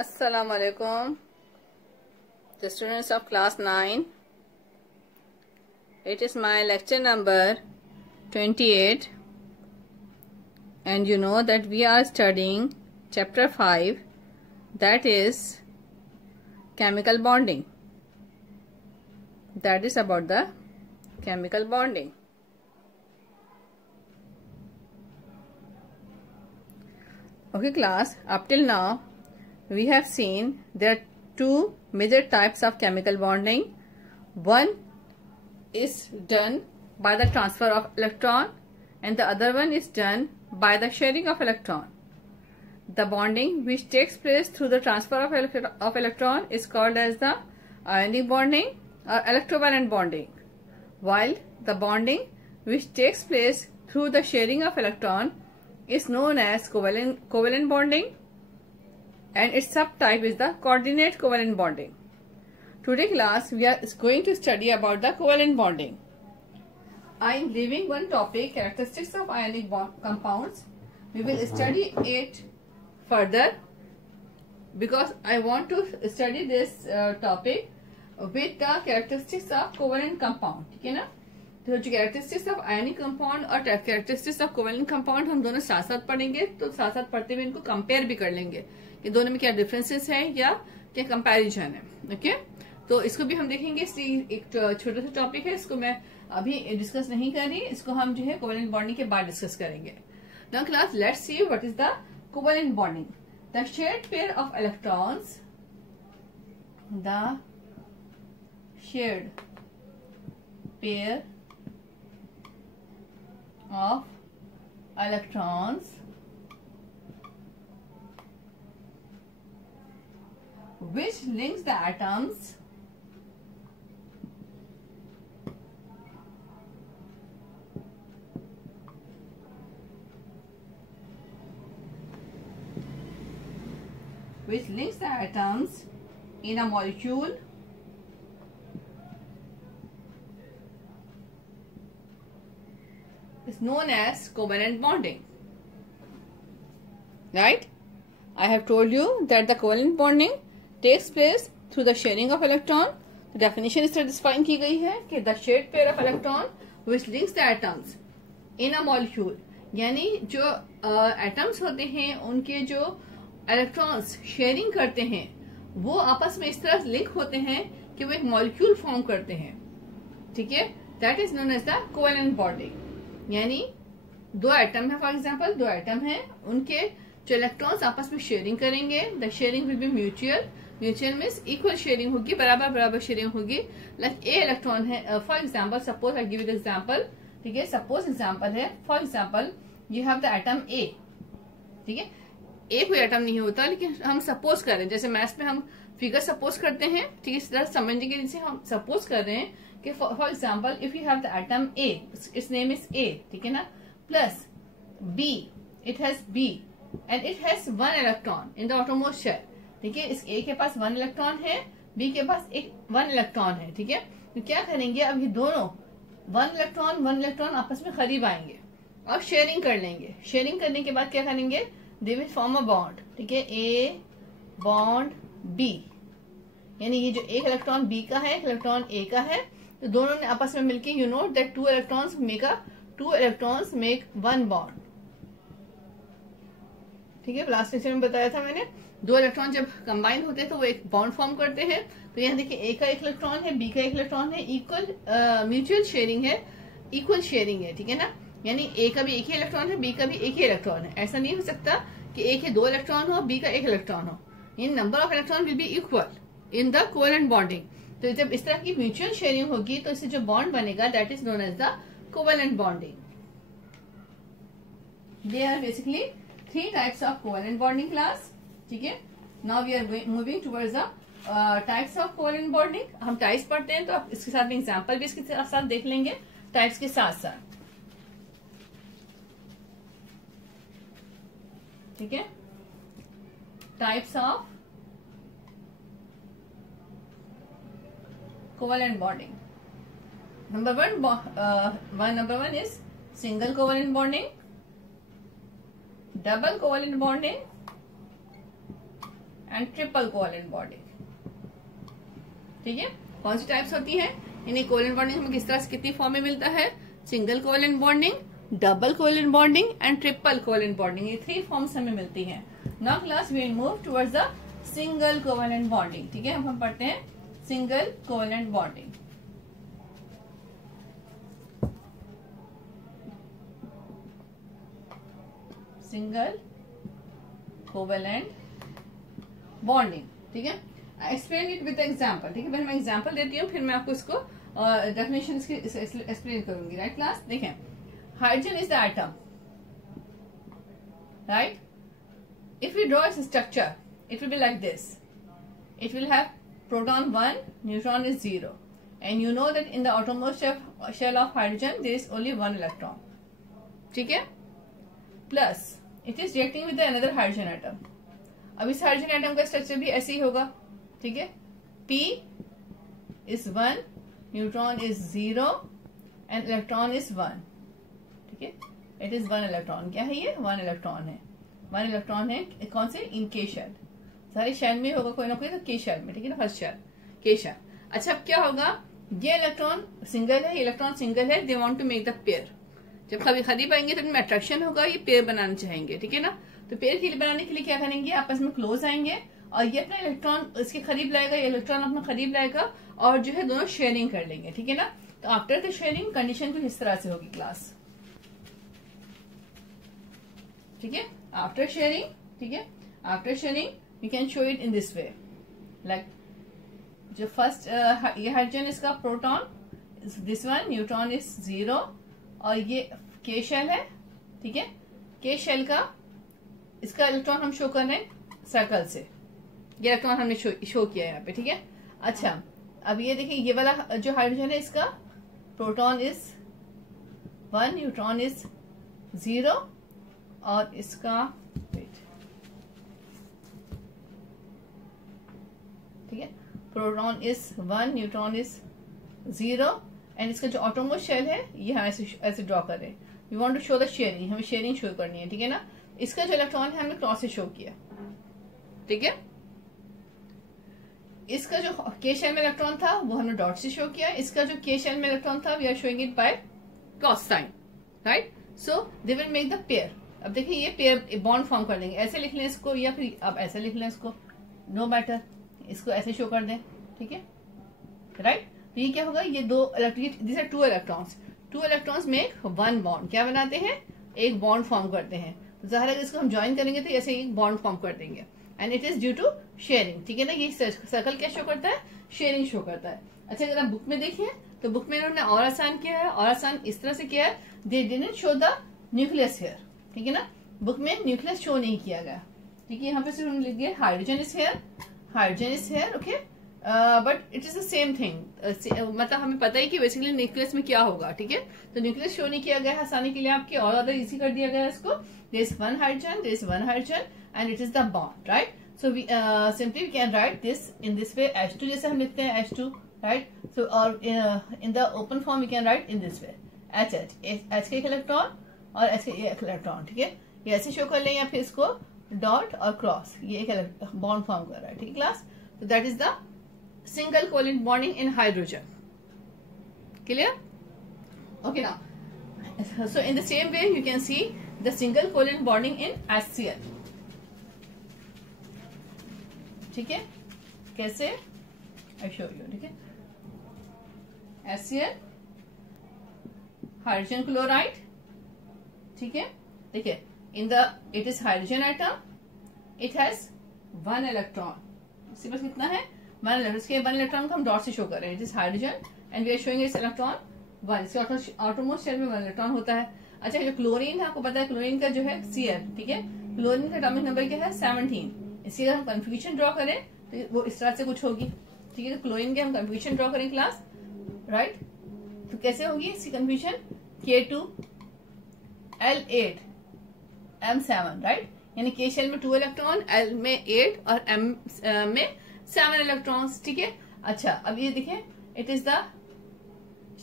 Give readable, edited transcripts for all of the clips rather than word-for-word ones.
Assalamu alaikum, the students of class 9. It is my lecture number 28, and you know that we are studying chapter 5, that is chemical bonding. That is about the chemical bonding. Okay class, up till now we have seen there are two major types of chemical bonding. One is done by the transfer of electron and the other one is done by the sharing of electron. The bonding which takes place through the transfer of electron is called as the ionic bonding or electrovalent bonding, while the bonding which takes place through the sharing of electron is known as covalent bonding, and its subtype is the coordinate covalent bonding. Today class we are going to study about the covalent bonding. I am leaving one topic, characteristics of ionic compounds. We will study it further because I want to study this topic with the characteristics of covalent compound. ठीक है ना? तो जो characteristics of ionic compound और characteristics of covalent compound हम दोनों साथ साथ पढ़ेंगे, तो साथ साथ पढ़ते हुए इनको कंपेयर भी कर लेंगे कि दोनों में क्या डिफरेंसेस है या क्या कंपैरिजन है. ओके, तो इसको भी हम देखेंगे. एक छोटा सा टॉपिक है, इसको मैं अभी डिस्कस नहीं कर रही, इसको हम जो है कोवेलेंट बॉन्डिंग के बाद डिस्कस करेंगे. Now class let's see what is the covalent bonding. The shared pair of electrons, the shared pair of electrons which links the atoms in a molecule is known as covalent bonding. Right? I have told you that the covalent bonding takes place through the sharing of electron. The definition is satisfying की गई है कि the shared pair of electron which links the atoms in a molecule, यानी जो atoms होते हैं उनके जो electrons sharing करते हैं वो आपस में इस तरह लिंक होते हैं कि वो एक molecule form करते हैं. ठीक है? That is known as the covalent bonding. यानी दो एटम है, फॉर एग्जांपल दो एटम है, उनके जो इलेक्ट्रॉन्स आपस में शेयरिंग करेंगे. The sharing will be mutual. Mutual means equal sharing होगी, बराबर बराबर शेयरिंग होगी. लाइक ए इलेक्ट्रॉन है, for example suppose I give you the example. ठीक है, सपोज एग्जांपल है, for example you have the atom ए. ठीक है, ए कोई एटम नहीं होता, लेकिन हम सपोज कर रहे हैं, जैसे मैथ्स में हम फिगर सपोज करते हैं. ठीक है, इस तरह समझने के लिए हम सपोज कर रहे हैं कि for example if you have the atom A, its name is A. ठीक है ना, plus B, it has B and it has one electron in the outermost shell. ठीक है, इस ए के पास वन इलेक्ट्रॉन है, बी के पास एक वन इलेक्ट्रॉन है. ठीक है, तो क्या करेंगे, अब ये दोनों वन इलेक्ट्रॉन आपस में करीब आएंगे और शेयरिंग कर लेंगे. शेयरिंग करने के बाद क्या करेंगे, they will form a bond. ठीक है, ए बॉन्ड बी, यानी ये जो एक इलेक्ट्रॉन बी का है, एक इलेक्ट्रॉन ए का है, तो दोनों ने आपस में मिलकर you know that two electrons make one bond. ठीक है, लास्ट लेक्चर में बताया था मैंने, दो इलेक्ट्रॉन जब कंबाइन होते हैं तो वो एक बॉन्ड फॉर्म करते हैं. तो यहाँ देखिए ए का एक इलेक्ट्रॉन है, बी का एक इलेक्ट्रॉन है, इक्वल म्यूचुअल शेयरिंग है, इक्वल शेयरिंग है. ठीक है ना, यानी ए का भी एक ही इलेक्ट्रॉन है, बी का भी एक ही इलेक्ट्रॉन है. ऐसा नहीं हो सकता कि ए के दो इलेक्ट्रॉन हो, बी का एक इलेक्ट्रॉन हो. In number of electron will be equal in the covalent bonding. तो जब इस तरह की म्यूचुअल शेयरिंग होगी तो इससे जो बॉन्ड बनेगा that is known as the covalent bonding. They are basically three types of covalent bonding class. ठीक है, now we are moving towards the types of covalent bonding. हम टाइप्स पढ़ते हैं तो आप इसके साथ में एग्जांपल भी इसके साथ देख लेंगे टाइप्स के साथ साथ. ठीक है, types of covalent bonding. Number one is single covalent bonding, double covalent bonding and triple covalent bonding. ठीक है, कौन सी टाइप्स होती है? यानी कोवेलेंट बॉन्डिंग हमें किस तरह से कितनी फॉर्म में मिलता है? Single covalent bonding, double covalent bonding and triple covalent bonding, ये 3 फॉर्म्स हमें मिलती हैं। Now class we will move towards the single covalent bonding. ठीक है, हम पढ़ते हैं single covalent bonding. Single covalent bonding. ठीक है, एक्सप्लेन इट विद एग्जाम्पल। ठीक है, पहले मैं एग्जाम्पल देती हूँ, फिर मैं आपको इसको डेफिनेशन इसकी एक्सप्लेन करूंगी। राइट क्लास, देखें, hydrogen is the atom, right? If we draw its structure, it will be like this. It will have proton 1, neutron is 0. And you know that in the outermost shell of hydrogen, there is only 1 electron. ठीक है? Plus, it is reacting with another hydrogen atom. अब इस hydrogen atom का structure भी ऐसे ही होगा। ठीक है, P is 1, neutron is 0 and electron is 1. ठीक है, it is 1 electron. क्या है ये? 1 electron है। 1 इलेक्ट्रॉन है कौन से? इन के शेल। सारे शेल में होगा कोई ना कोई, तो के शेल में। ठीक है ना, फर्स्ट शेल के शेल। अच्छा, अब क्या होगा? ये इलेक्ट्रॉन सिंगल है, ये इलेक्ट्रॉन सिंगल है, they want to make the pair. जब कभी खरीद पाएंगे तो इनमें अट्रैक्शन होगा, ये पेयर बनाना चाहेंगे। ठीक है ना, तो पेयर के लिए बनाने के लिए क्या करेंगे? आपस में क्लोज आएंगे और ये अपना इलेक्ट्रॉन इसके करीब लाएगा, ये इलेक्ट्रॉन अपना करीब लाएगा और जो है दोनों शेयरिंग कर लेंगे। ठीक है ना, तो आफ्टर द शेयरिंग कंडीशन कुछ इस तरह से होगी क्लास। ठीक है, आफ्टर शेयरिंग, ठीक है, after sharing you can show it in this way, like जो फर्स्ट ये हाइड्रोजन इसका proton, this one neutron is 0 और ये के शेल है। ठीक है, के शेल का इसका इलेक्ट्रॉन हम शो कर रहे हैं सर्कल से, ये इलेक्ट्रॉन हमने शो किया यहाँ पे। ठीक है, अच्छा अब ये देखिए, ये वाला जो हाइड्रोजन है इसका प्रोटॉन इज 1, न्यूट्रॉन इज 0 और इसका ठीक है, proton is 1, neutron is 0 and इसका जो ऑटोमोस्ट शेल है ये हम ऐसे ड्रॉ कर रहे हैं। We want to show the sharing, हमें शेयरिंग शो करनी है। ठीक है ना, इसका जो इलेक्ट्रॉन है हमने क्रॉस से शो किया। ठीक है, इसका जो के शेल में इलेक्ट्रॉन था वो हमने डॉट से शो किया। इसका जो के शेल में इलेक्ट्रॉन था we are showing it by cross sign, right? So they will make the pair. अब देखिए ये पेयर बॉन्ड फॉर्म कर देंगे, ऐसे लिख लें इसको या फिर आप ऐसे लिख लें इसको, नो मैटर, इसको ऐसे शो कर दें। ठीक है, राइट? तो ये क्या होगा? ये दो electron, this are 2 electrons, 2 electrons make 1 bond. क्या बनाते हैं? एक बॉन्ड फॉर्म करते हैं। तो जाहिर है इसको हम ज्वाइन करेंगे तो ऐसे एक बॉन्ड फॉर्म कर देंगे and it is due to sharing. ठीक है ना, ये सर्कल क्या शो करता है? शेयरिंग शो करता है। अच्छा, अगर आप बुक में देखिए तो बुक में इन्होंने और आसान किया है, और आसान इस तरह से किया है, they didn't show the nucleus here. ठीक है ना, बुक में न्यूक्लियस शो नहीं किया गया। ठीक है, यहाँ पे सिर्फ हमने लिख दिया hydrogen is here, hydrogen is here, okay, but it is the same thing. मतलब हमें पता है कि बेसिकली न्यूक्लियस में क्या होगा। ठीक है, तो न्यूक्लियस शो नहीं किया गया आसानी के लिए आपके, और ज्यादा इजी कर दिया गया इसको। There is 1 hydrogen, there is 1 hydrogen and it is the bond, right? So we simply we can write this in this way, H2 जैसे हम लिखते हैं H2, राइट? सो और in the open form we can write in this way, H का एक electron और H का एक इलेक्ट्रॉन। ठीक है, ये ऐसे शो कर लें या फिर इसको डॉट और क्रॉस, ये एक बॉन्ड फॉर्म कर रहा है। ठीक है क्लास, तो that is the single covalent bonding in hydrogen. Clear? Okay, now so in the same way you can see the single covalent bonding in HCl. ठीक है, कैसे? I show you. ठीक है, HCl, hydrogen chloride. ठीक है, देखिए, in the it is hydrogen atom, it has 1 electron. इसके पास कितना है? 1 इलेक्ट्रॉन। इसके 1 इलेक्ट्रॉन को हम डॉट से शो कर रहे हैं, जिस hydrogen and we are showing its electron 1। इसके ऑटोमोस्ट शेल में 1 इलेक्ट्रॉन होता है। अच्छा, जो क्लोरीन है आपको पता है, क्लोरीन का जो है Cl, ठीक है, क्लोरीन का एटॉमिक नंबर क्या है? 17। इसकी अगर हम कंफ्यूजन ड्रॉ करें तो वो इस तरह से कुछ होगी। ठीक है, तो क्लोरीन के हम कंफ्यूजन ड्रॉ करें क्लास, राइट? तो कैसे होगी इसकी confusion? K2 L8 M7, right? यानी के शेल में 2 इलेक्ट्रॉन, L में 8 और M में 7 इलेक्ट्रॉन्स। ठीक है, अच्छा अब ये देखिए, it is the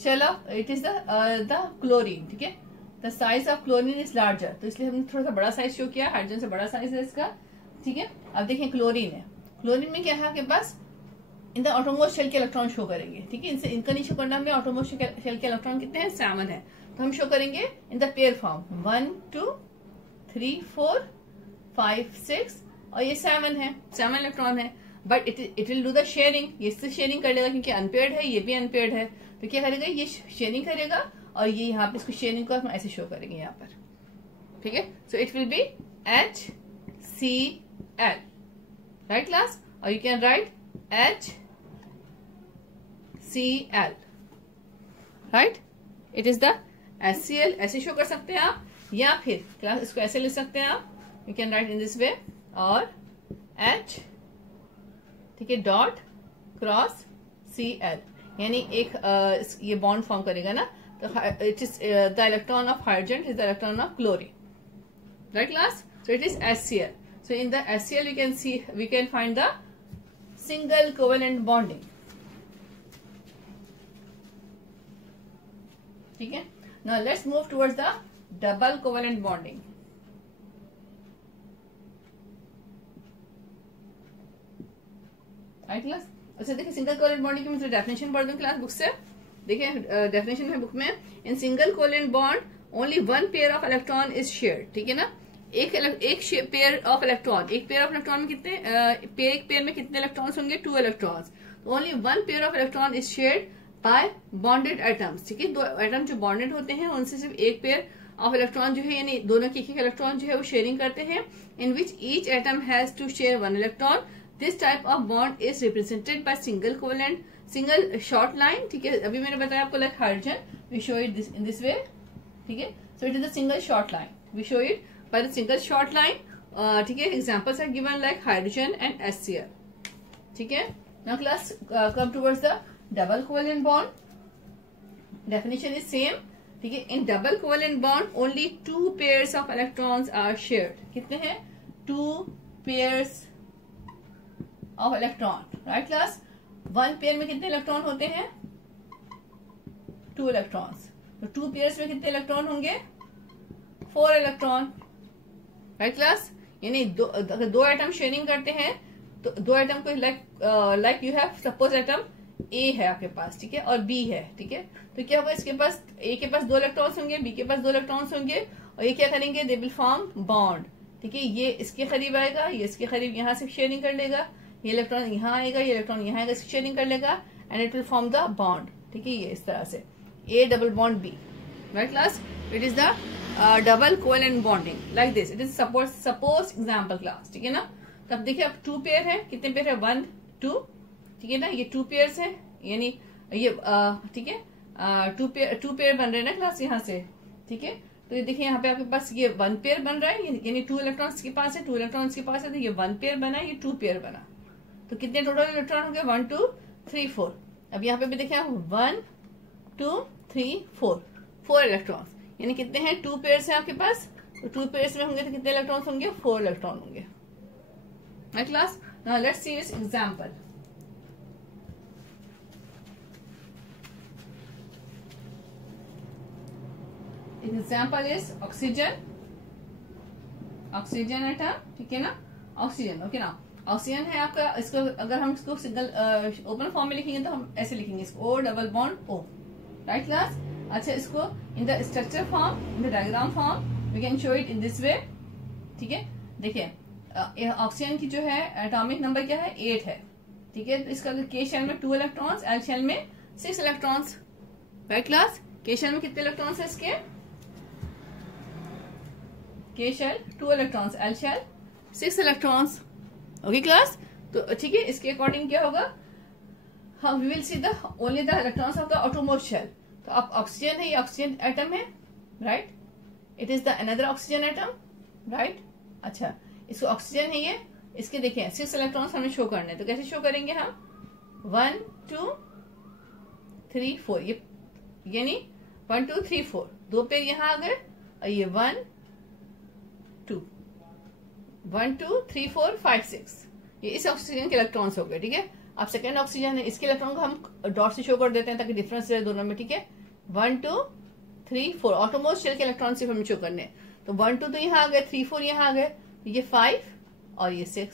shell of, it is the chlorine. ठीक है, the size of chlorine is larger, तो इसलिए हमने थोड़ा सा बड़ा साइज शो किया, हाइड्रोजन से बड़ा साइज है इसका। ठीक है, अब देखें क्लोरीन है, क्लोरीन में क्या है आपके पास, इन द ऑटोमोस्ट शेल के इलेक्ट्रॉन शो करेंगे, ठीक है। इनसे इनका नहीं शो करना, हमें ऑटोमोस्ट शेल के इलेक्ट्रॉन कितने हैं, 7 है, तो हम शो करेंगे इन द पेयर फॉर्म 1 2 3 4 5 6 और ये 7 है, 7 इलेक्ट्रॉन है। But it will do the sharing, ये इससे शेयरिंग कर लेगा क्योंकि अनपेयर्ड है, ये भी अनपेयर्ड है, तो क्या करेगा, ये शेयरिंग करेगा और ये यहाँ पे इसको शेयरिंग को हम ऐसे शो करेंगे यहाँ पर, ठीक है। So it will be HCl, right class, और you can write HCl, right, it is the HCl, ऐसे शो कर सकते हैं आप, या फिर क्लास इसको ऐसे लिख सकते हैं आप, you can write in this वे, और H, ठीक है, डॉट क्रॉस Cl, यानी एक ये बॉन्ड फॉर्म करेगा ना, तो it is the electron of hydrogen is the electron of chlorine, right class, so it is HCl. So in the HCl we can find the single covalent bonding, ठीक है। Now let's move towards the double covalent bonding. Right class, अच्छा देखिए single covalent bonding की मैं definition पढ़ दूं class book से, देखिए डेफिनेशन है बुक में, in single covalent bond only one pair of electron is shared, ठीक है ना, एक पेयर ऑफ इलेक्ट्रॉन, एक पेयर ऑफ इलेक्ट्रॉन में कितने एक पेयर में कितने इलेक्ट्रॉन्स होंगे, 2 electrons, only one pair of electron is shared by bonded atoms, ठीक है, 2 एटम जो बॉन्डेड होते हैं उनसे सिर्फ एक पेयर ऑफ इलेक्ट्रॉन जो है, यानी दोनों के एक इलेक्ट्रॉन जो है वो शेयरिंग करते हैं, in which each atom has to share 1 electron. This type of bond is represented by single covalent single short line, ठीक है, अभी मैंने बताया आपको like hydrogen, we show it in this way, ठीक है, so it is the single short line, we show it by the single short line, ठीक है, examples are given like hydrogen and HCl, ठीक है। Now class come towards the double covalent bond, definition is same, ठीक है, in double covalent bond only 2 pairs of electrons are shared, कितने हैं, 2 pairs of electron, right class, 1 pair में कितने electron होते हैं, 2 इलेक्ट्रॉन्स, तो 2 pairs में कितने इलेक्ट्रॉन होंगे, 4 इलेक्ट्रॉन, राइट क्लास, यानी दो एटम शेयरिंग करते हैं, तो 2 एटम को like you have suppose atom A है आपके पास, ठीक है, और बी है, ठीक है, तो क्या होगा, इसके पास ए के पास 2 इलेक्ट्रॉन्स होंगे, बी के पास 2 इलेक्ट्रॉन्स होंगे, और ये क्या करेंगे, दे विल फॉर्म बॉन्ड, ठीक है, ये इसके करीब आएगा, ये इसके करीब यहाँ से शेयरिंग कर लेगा, ये इलेक्ट्रॉन यहाँ आएगा, ये इलेक्ट्रॉन यहाँ आएगा, इसकी शेयरिंग कर लेगा, and it will form the bond, ठीक है, ये इस तरह से A double bond B, right class, it is the double covalent bonding like this, it is suppose example class, ठीक है ना। तो अब देखिए अब 2 पेयर है, कितने पेयर है, 1 2, ठीक है ना, ये 2 पेयर्स है, यानी ये ठीक है 2 पेयर बन रहे हैं ना क्लास यहाँ से, ठीक है, तो ये देखिए यहाँ पे आपके पास ये 1 पेयर बन रहा है, यानी 2 इलेक्ट्रॉन्स के पास है, 2 इलेक्ट्रॉन्स के पास है, तो ये 1 पेयर बना, ये 2 पेयर बना, तो कितने टोटल इलेक्ट्रॉन हो गए, 1 2 3 4। अब यहाँ पे भी देखिए 1 2 3 4 इलेक्ट्रॉन्स, यानी कितने हैं, 2 पेयर्स हैं आपके पास, तो 2 पेयर्स में होंगे तो कितने इलेक्ट्रॉन्स होंगे, 4 इलेक्ट्रॉन होंगे, right class. Now let's see this example, example is oxygen atom, ठीक है ना, ऑक्सीजन, ओके ना, ऑक्सीजन है आपका, इसको अगर हम इसको सिंगल ओपन फॉर्म में लिखेंगे तो हम ऐसे लिखेंगे इसको, O double bond O, right class. अच्छा, इसको in the structure form, in the diagram form we can show it in this way, ठीक है, देखिए ऑक्सीजन की जो है एटॉमिक नंबर क्या है, 8 है, ठीक है, तो इसका के शेल में 2 इलेक्ट्रॉन्स, एल शेल में 6 electrons, right class, K shell में कितने इलेक्ट्रॉन्स है इसके, K shell 2 electrons, L shell 6 electrons, okay class. तो ठीक है, इसके अकॉर्डिंग क्या होगा, हम we will see the only the electrons of the outermost shell, तो अब ऑक्सीजन है, ये ऑक्सीजन एटम है, right, it is the another oxygen atom, right. अच्छा, इसको ऑक्सीजन है ये, इसके देखिए 6 इलेक्ट्रॉन्स हमें शो करने, तो कैसे शो करेंगे हम, 1 2 3 4, ये यानी 1 2 3 4, 2 पेयर यहाँ आ गए, और ये 1 2 3 4 5 6, ये इस ऑक्सीजन के इलेक्ट्रॉन्स हो गए, ठीक है। अब सेकेंड ऑक्सीजन है, इसके इलेक्ट्रॉन को हम डॉट से शो कर देते हैं ताकि डिफरेंस रहे दोनों में, ठीक है, 1 2 3 4, ऑटोमोस्ट शेल के इलेक्ट्रॉन सिर्फ हमें शो करने, तो 1 2 तो यहाँ आ गए, 3 4 यहाँ आ गए, ये 5 और ये 6,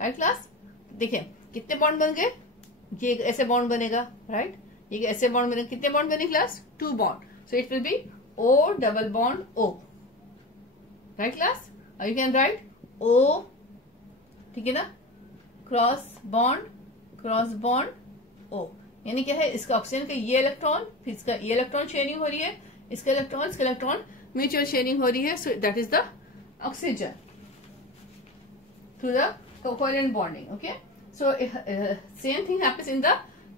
राइट क्लास। देखिए कितने बॉन्ड बन गए, ये एक ऐसे बॉन्ड बनेगा, राइट, ये ऐसे बॉन्ड बनेगा, कितने बॉन्ड बने class, 2 bond, so it will B O double bond O, right class, you can right O, ठीक है ना, क्रॉस बॉन्ड O, यानी क्या है, इसका ऑक्सीजन का ये इलेक्ट्रॉन, फिर इसका ये इलेक्ट्रॉन शेयरिंग हो रही है, इसका इलेक्ट्रॉन म्यूचुअल शेयरिंग हो रही है, so that is the oxygen through the covalent bonding, okay. So same thing happens in the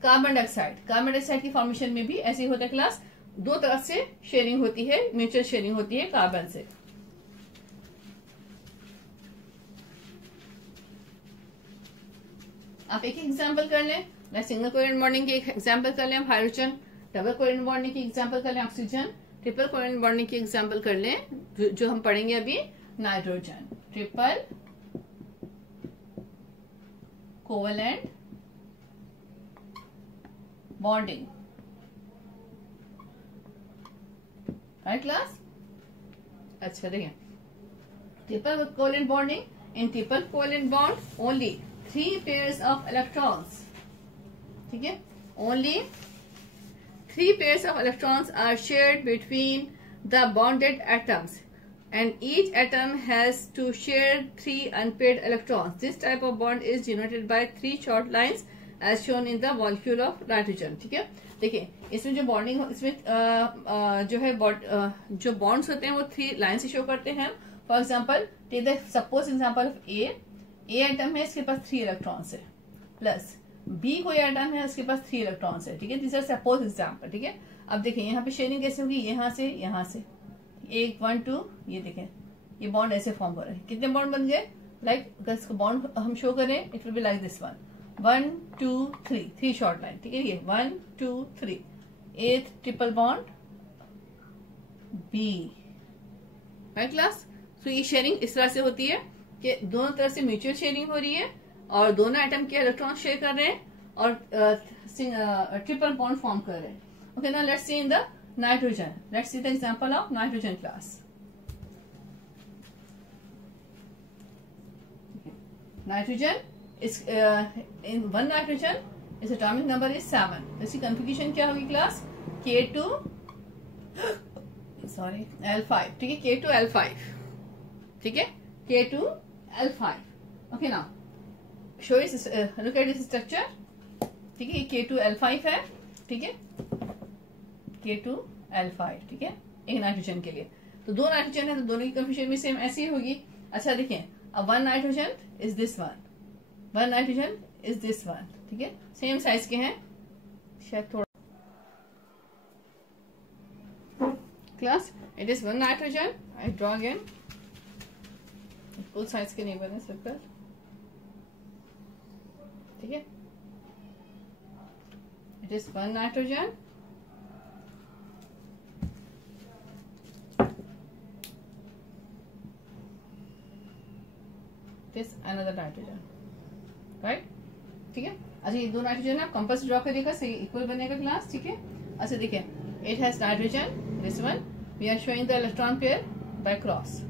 carbon dioxide की फॉर्मेशन में भी ऐसे ही होता है क्लास, दो तरफ से शेयरिंग होती है, म्यूचुअल शेयरिंग होती है कार्बन से। आप एक एग्जांपल कर लें, मैं सिंगल कोवैलेंट बॉन्डिंग की एक एग्जांपल कर लें हाइड्रोजन, डबल कोवैलेंट बॉन्डिंग की एग्जांपल कर लें ऑक्सीजन, ट्रिपल कोवैलेंट बॉन्डिंग की एग्जांपल कर लें जो हम पढ़ेंगे अभी nitrogen, triple covalent bonding, right class. अच्छा देखिए, triple covalent bonding, in triple covalent bond only 3 pairs of electrons, ठीक है, only 3 pairs of electrons are shared between the bonded atoms and each atom has to share 3 unpaired electrons. This type of bond is denoted by 3 short lines as shown in the molecule of nitrogen, ठीक है। देखिए इसमें जो bonding, इसमें जो है जो bonds होते हैं वो 3 लाइन से शो करते हैं। For example take the suppose example of A atom है, इसके पास 3 इलेक्ट्रॉन्स है, प्लस बी कोई एटम है, इसके पास 3 इलेक्ट्रॉन्स है, ठीक है, दिस आर सपोज एग्जाम्पल, ठीक है। अब देखिए यहाँ पे शेयरिंग कैसे होगी, यहाँ से 1 1 2, ये देखें ये बॉन्ड ऐसे फॉर्म हो रहे हैं, कितने बॉन्ड बन गए, लाइक अगर इसको बॉन्ड हम शो करें it will be like this one, 1 2 3 short line, ठीक है, ये 1 2 3, 8 triple bond B, right class. तो ये शेयरिंग इस तरह से होती है कि दोनों तरफ से म्यूचुअल शेयरिंग हो रही है और दोनों एटम के इलेक्ट्रॉन शेयर कर रहे हैं और ट्रिपल बॉन्ड फॉर्म कर रहे हैं। Okay, now let's see in the nitrogen, let's see the example of nitrogen class. Nitrogen is in one nitrogen इस एटॉमिक नंबर इज 7, इसकी कॉन्फ़िगरेशन क्या होगी क्लास, K2 सॉरी L5, ठीक है, K2 L5, ठीक है, K2 L5, okay now show this, look at this structure, ठीक है, ये K2 L5 है, ठीक है, K2 L5, ठीक है, एक नाइट्रोजन के लिए, तो 2 नाइट्रोजन है तो दोनों की कॉन्फ़िगरेशन भी सेम ऐसी ही होगी। अच्छा देखिए, अब 1 nitrogen is this one, 1 nitrogen is this one, ठीक है, सेम साइज के हैं, शायद थोड़ा class, it is 1 nitrogen, I draw again, full size के नहीं बने सर्कल, ठीक है, it is 1 nitrogen, it is another nitrogen, right, ठीक है। अच्छा ये 2 नाइट्रोजन आप कंपास ड्रॉ करिएगा, सही इक्वल बनेगा क्लास, ठीक है। अच्छा देखिए, it has nitrogen, this one we are showing the electron pair by cross,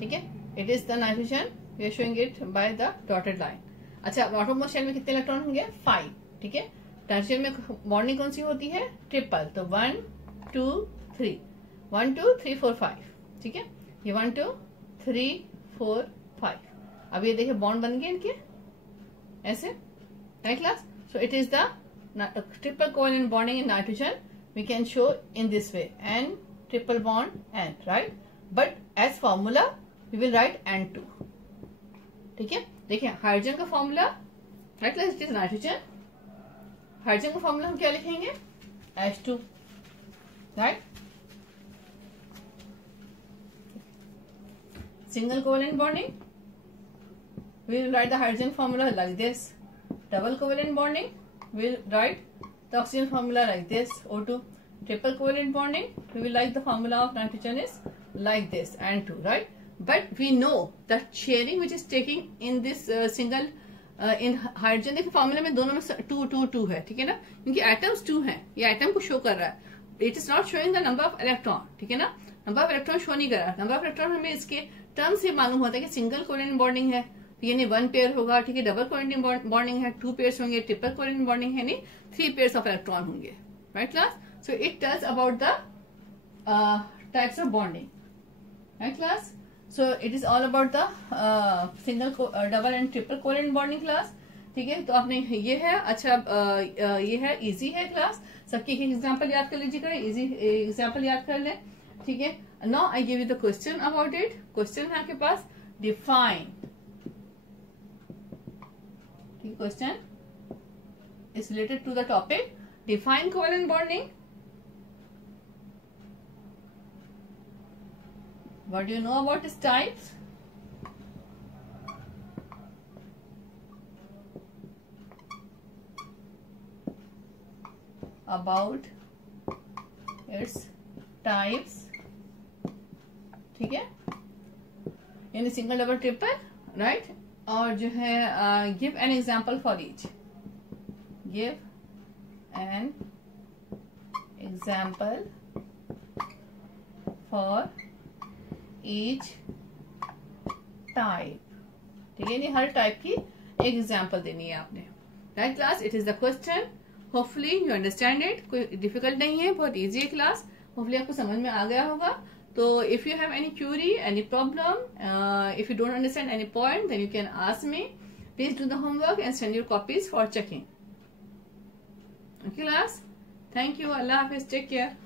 ठीक है, it is the nitrogen, we are showing it by the dotted line. अच्छा आटोमोस्ट शेल में कितने इलेक्ट्रॉन होंगे, 5, ठीक है। नाइट्रोजन में बॉन्डिंग कौन सी होती है, ट्रिपल, तो 1 2 3, 1 2 3 4 5, ठीक है, ये 1 2 3 4 5। अब ये देखिए बॉन्ड बन गए इनके ऐसे, right class. So it is the triple covalent bonding in nitrogen, we can show in this way, N triple bond N, right, but as formula we will write N2, ठीक है। देखिए हाइड्रोजन का formula, right class, it is nitrogen, hydrogen का formula हम क्या लिखेंगे, H2, right. Single covalent bonding, we will write the hydrogen formula like this. Double covalent bonding, we will write the oxygen formula like this, O2. Triple covalent bonding, we will write the formula of nitrogen is like this, N2, right? But we know that sharing which is taking in this single in hydrogen, देखिए formula में दोनों में 2 2 2 है, ठीक है ना, क्योंकि atoms 2 हैं, ये एटम को शो कर रहा है, it is not showing the number of electron, ठीक है ना, नंबर ऑफ इलेक्ट्रॉन शो नहीं कर रहा, नंबर ऑफ इलेक्ट्रॉन हमें इसके टर्म से मालूम होता है कि सिंगल कोवैलेंट बॉन्डिंग है, यानी 1 पेयर होगा, ठीक है, डबल कोवेलेंट बॉन्डिंग है, 2 पेयर्स होंगे, ट्रिपल कोवेलेंट बॉन्डिंग है, यानी 3 पेयर्स ऑफ इलेक्ट्रॉन होंगे, right class. So it tells about the types of bonding, right class. So it is all about the single double and triple covalent bonding class, ठीक है। तो आपने ये है, अच्छा ये है, इजी है क्लास, सबकी एक एग्जाम्पल याद कर लीजिएगा, इजी एग्जाम्पल याद कर ले, ठीक है। Now I give you the question about it. Question है आपके पास, डिफाइन, ठीक, question is related to the topic define covalent bonding. What do you know about its types? About its types, ठीक है, यानी सिंगल डबल ट्रिपल, राइट। और जो है give an example for each, give an example for each type, ठीक है, यानी हर type की एक एग्जाम्पल देनी है आपने, right class. It is the question, hopefully you understand it, कोई डिफिकल्ट नहीं है, बहुत इजी है क्लास, होपफुली आपको समझ में आ गया होगा। तो if you have any query, any problem, if you don't understand any point, then you can ask me, please do the homework and send your copies for checking, okay class. Thank you, अल्लाह हाफिज, take care.